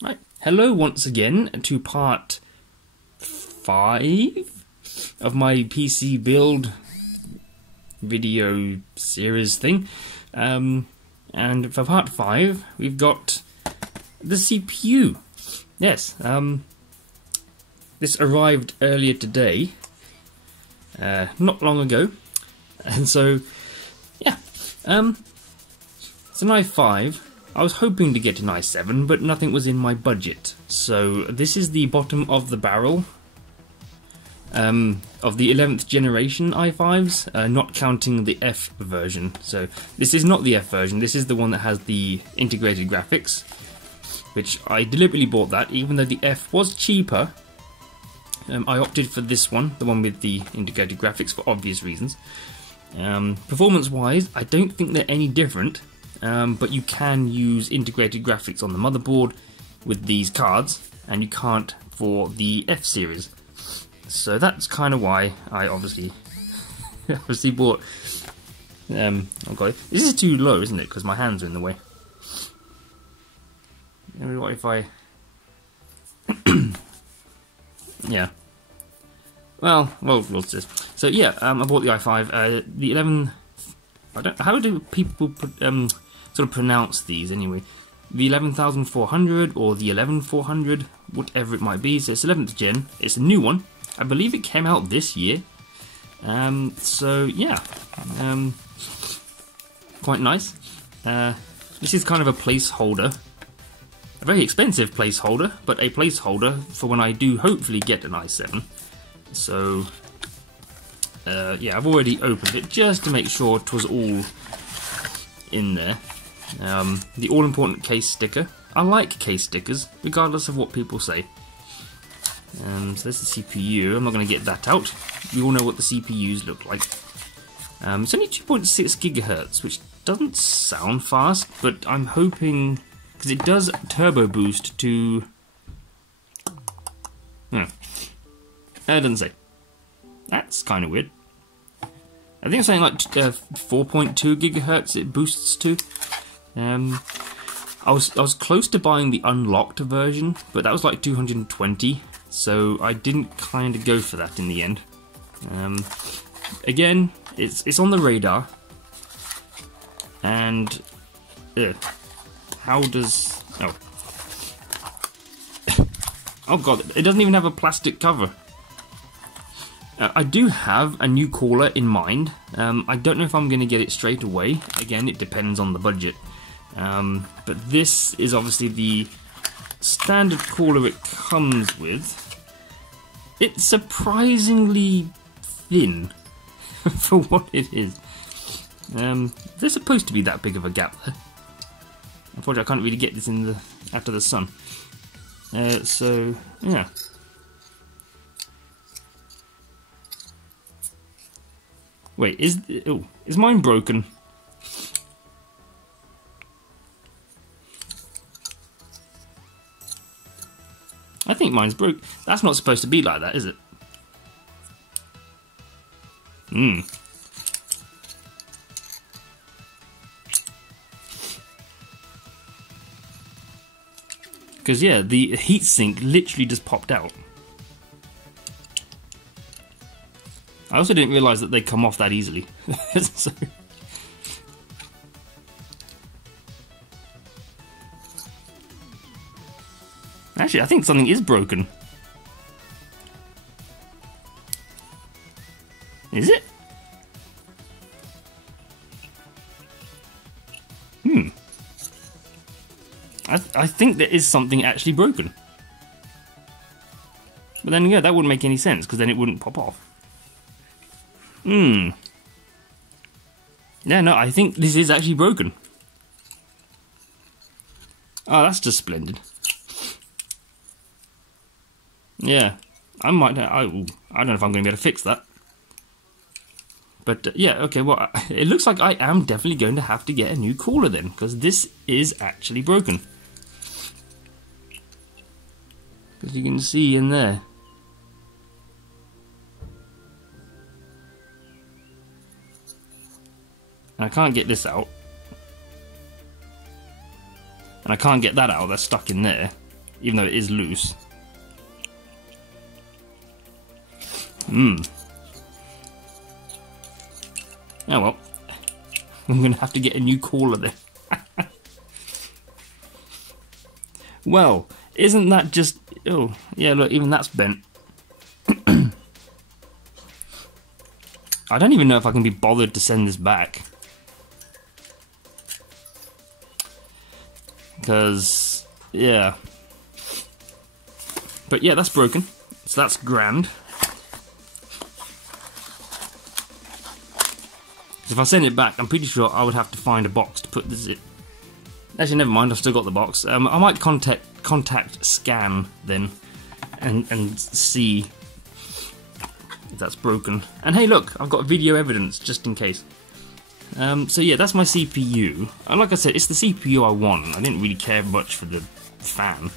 Right. Hello once again to part 5 of my PC build video series thing. And for part 5 we've got the CPU. Yes, this arrived earlier today, not long ago, and so yeah, it's an i5. I was hoping to get an i7, but nothing was in my budget. So this is the bottom of the barrel of the 11th generation i5s, not counting the F version. So this is not the F version, this is the one that has the integrated graphics, which I deliberately bought that, even though the F was cheaper. I opted for this one, the one with the integrated graphics, for obvious reasons. Performance wise, I don't think they're any different. But you can use integrated graphics on the motherboard with these cards, and you can't for the F series. So that's kind of why I obviously bought. Oh god, this is too low, isn't it? Because my hands are in the way. Maybe what if I? Yeah. Well, we'll just. So yeah, I bought the i5. The 11. I don't. How do people sort of pronounce these anyway? The 11,400 or the 11,400, whatever it might be. So it's 11th gen. It's a new one. I believe it came out this year. So yeah, quite nice. This is kind of a placeholder, a very expensive placeholder, but a placeholder for when I do hopefully get an i7. So yeah, I've already opened it just to make sure it was all in there. The all-important case sticker. I like case stickers, regardless of what people say. So there's the CPU. I'm not going to get that out. We all know what the CPUs look like. It's only 2.6 gigahertz, which doesn't sound fast, but I'm hoping, because it does turbo boost to. It doesn't say. That's kind of weird. I think it's saying like 4.2 gigahertz it boosts to. I was close to buying the unlocked version, but that was like 220, so I didn't kind of go for that in the end. Again, it's on the radar, and how does oh god, it doesn't even have a plastic cover. I do have a new cooler in mind. I don't know if I'm going to get it straight away. Again, it depends on the budget. But this is obviously the standard cooler it comes with. It's surprisingly thin for what it is. There's supposed to be that big of a gap there. Unfortunately, I can't really get this in after the sun. So yeah. Wait, is mine broken? I think mine's broke. That's not supposed to be like that, is it? Because yeah, the heatsink literally just popped out. I also didn't realise that they come off that easily. So. Actually, I think something is broken. Is it? I think there is something actually broken. But then yeah, that wouldn't make any sense, because then it wouldn't pop off. Yeah, no, I think this is actually broken. Oh, that's just splendid. Yeah, I don't know if I'm going to be able to fix that. But yeah, okay, well, it looks like I am definitely going to have to get a new cooler then, because this is actually broken. Because you can see in there. And I can't get this out. And I can't get that out, they're stuck in there. even though it is loose. Oh well, I'm gonna have to get a new cooler then. Well, isn't that just... oh, yeah, look, even that's bent. I don't even know if I can be bothered to send this back. Because, yeah. But yeah, that's broken. So that's grand. If I send it back, I'm pretty sure I would have to find a box to put this in. Actually, never mind, I've still got the box. I might contact Scan then and see if that's broken. And hey, look, I've got video evidence just in case. So yeah, that's my CPU. And like I said, it's the CPU I want. I didn't really care much for the fan,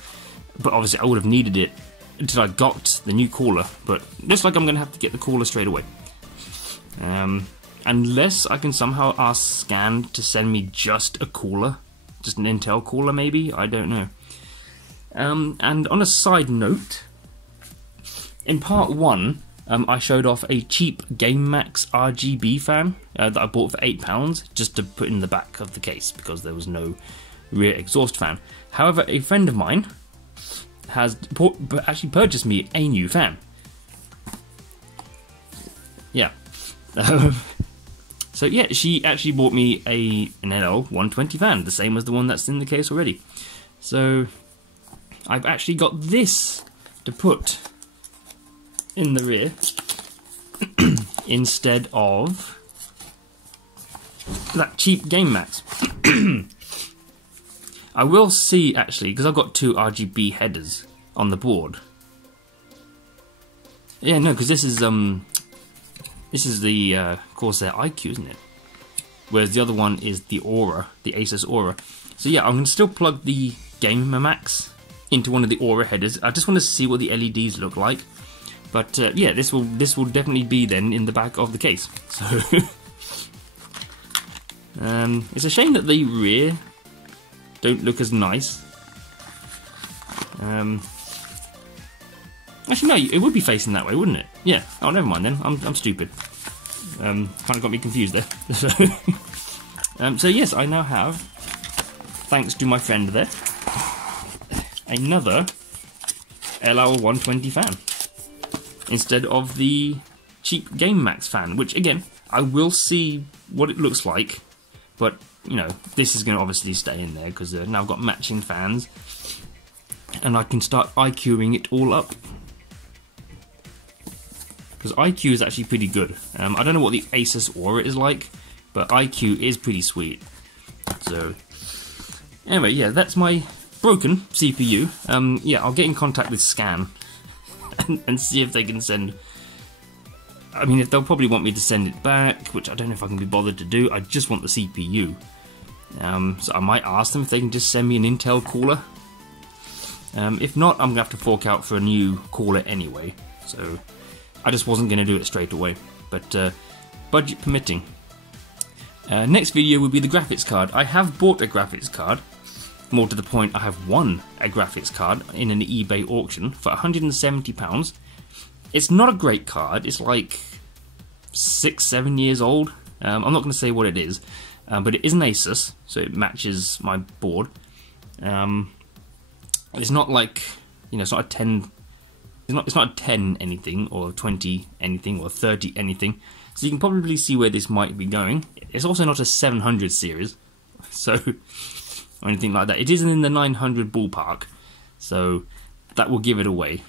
but obviously I would have needed it until I got the new cooler. But looks like I'm going to have to get the cooler straight away. Unless I can somehow ask Scan to send me just a cooler. Just an Intel cooler, maybe? I don't know. And on a side note, in part 1, I showed off a cheap GameMax RGB fan that I bought for £8 just to put in the back of the case because there was no rear exhaust fan. However, a friend of mine has actually purchased me a new fan. Yeah. So yeah, she actually bought me an NL120 fan, the same as the one that's in the case already. So I've actually got this to put in the rear instead of that cheap GameMax. I will see actually, because I've got 2 RGB headers on the board. Yeah, no, because this is the Corsair IQ, isn't it? Whereas the other one is the Aura, the Asus Aura. So yeah, I'm going to still plug the GameMax into one of the Aura headers. I just want to see what the LEDs look like. But yeah, this will definitely be then in the back of the case. So it's a shame that the rear don't look as nice. Actually, no, it would be facing that way, wouldn't it? Yeah. Oh, never mind then. I'm stupid. Kind of got me confused there. So yes, I now have, thanks to my friend there, another LR120 fan instead of the cheap GameMax fan. Which again, I will see what it looks like, but you know, this is going to obviously stay in there because now I've got matching fans, and I can start IQing it all up. Because IQ is actually pretty good. I don't know what the Asus Aura is like, but IQ is pretty sweet. So, anyway, yeah, that's my broken CPU. Yeah, I'll get in contact with Scan and see if they can send... I mean, if they'll probably want me to send it back, which I don't know if I can be bothered to do. I just want the CPU. So I might ask them if they can just send me an Intel cooler. If not, I'm going to have to fork out for a new cooler anyway. So I just wasn't going to do it straight away. But budget permitting. Next video will be the graphics card. I have bought a graphics card. More to the point, I have won a graphics card in an eBay auction for £170. It's not a great card. It's like 6-7 years old. I'm not going to say what it is, but it is an Asus, so it matches my board. It's not like, you know, it's not a 10. It's not a 10 anything or 20 anything or 30 anything. So you can probably see where this might be going. It's also not a 700 series, so or anything like that. It isn't in the 900 ballpark, so that will give it away.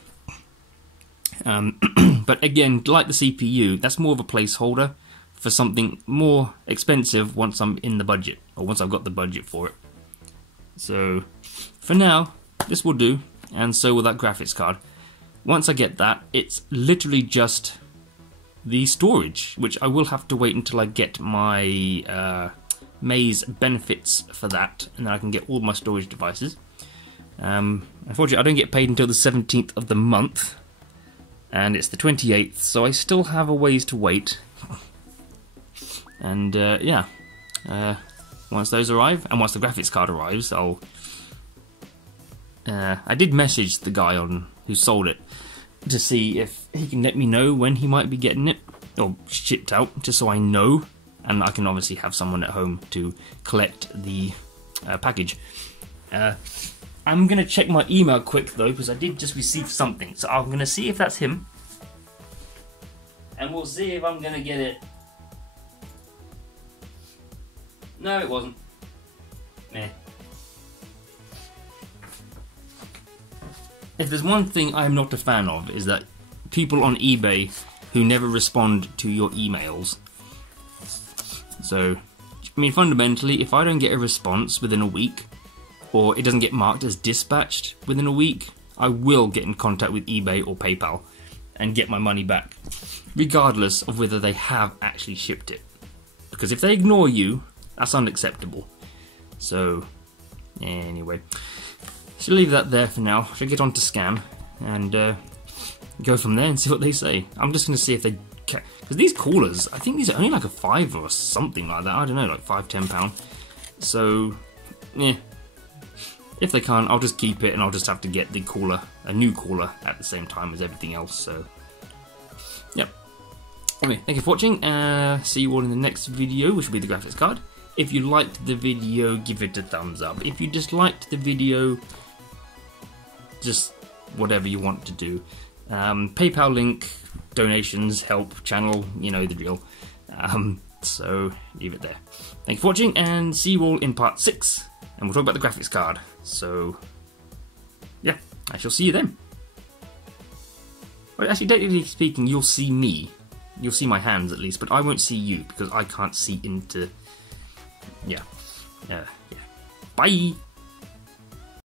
But again, like the CPU, that's more of a placeholder for something more expensive once I'm in the budget, or once I've got the budget for it. So for now, this will do, and so will that graphics card. Once I get that, it's literally just the storage, which I will have to wait until I get my Maze benefits for that, and then I can get all my storage devices. Unfortunately, I don't get paid until the 17th of the month, and it's the 28th, so I still have a ways to wait. And yeah, once those arrive, and once the graphics card arrives, I'll I did message the guy who sold it to see if he can let me know when he might be getting it, or shipped out, just so I know, and I can obviously have someone at home to collect the package. I'm going to check my email quick though, because I did just receive something, so I'm going to see if that's him, and we'll see if I'm going to get it. No, it wasn't. Meh. If there's one thing I'm not a fan of, is that people on eBay who never respond to your emails. So, I mean, fundamentally, if I don't get a response within a week, or it doesn't get marked as dispatched within a week, I will get in contact with eBay or PayPal and get my money back, regardless of whether they have actually shipped it. Because if they ignore you, that's unacceptable. So, anyway, should leave that there for now. Should get on to Scan and go from there and see what they say. I'm just going to see if they can, because these coolers, I think these are only like a £5 or something like that. I don't know, like £5–10. So, yeah. If they can't, I'll just keep it, and I'll just have to get the cooler, a new cooler, at the same time as everything else. So, yep. Anyway, thank you for watching. See you all in the next video, which will be the graphics card. If you liked the video, give it a thumbs up. If you disliked the video, just whatever you want to do. PayPal link, donations, help, channel, you know the drill. So, leave it there. Thank you for watching, and see you all in part 6. And we'll talk about the graphics card. So, yeah, I shall see you then. Well, actually, technically speaking, you'll see me. You'll see my hands at least, but I won't see you because I can't see into... Yeah. Yeah. Bye!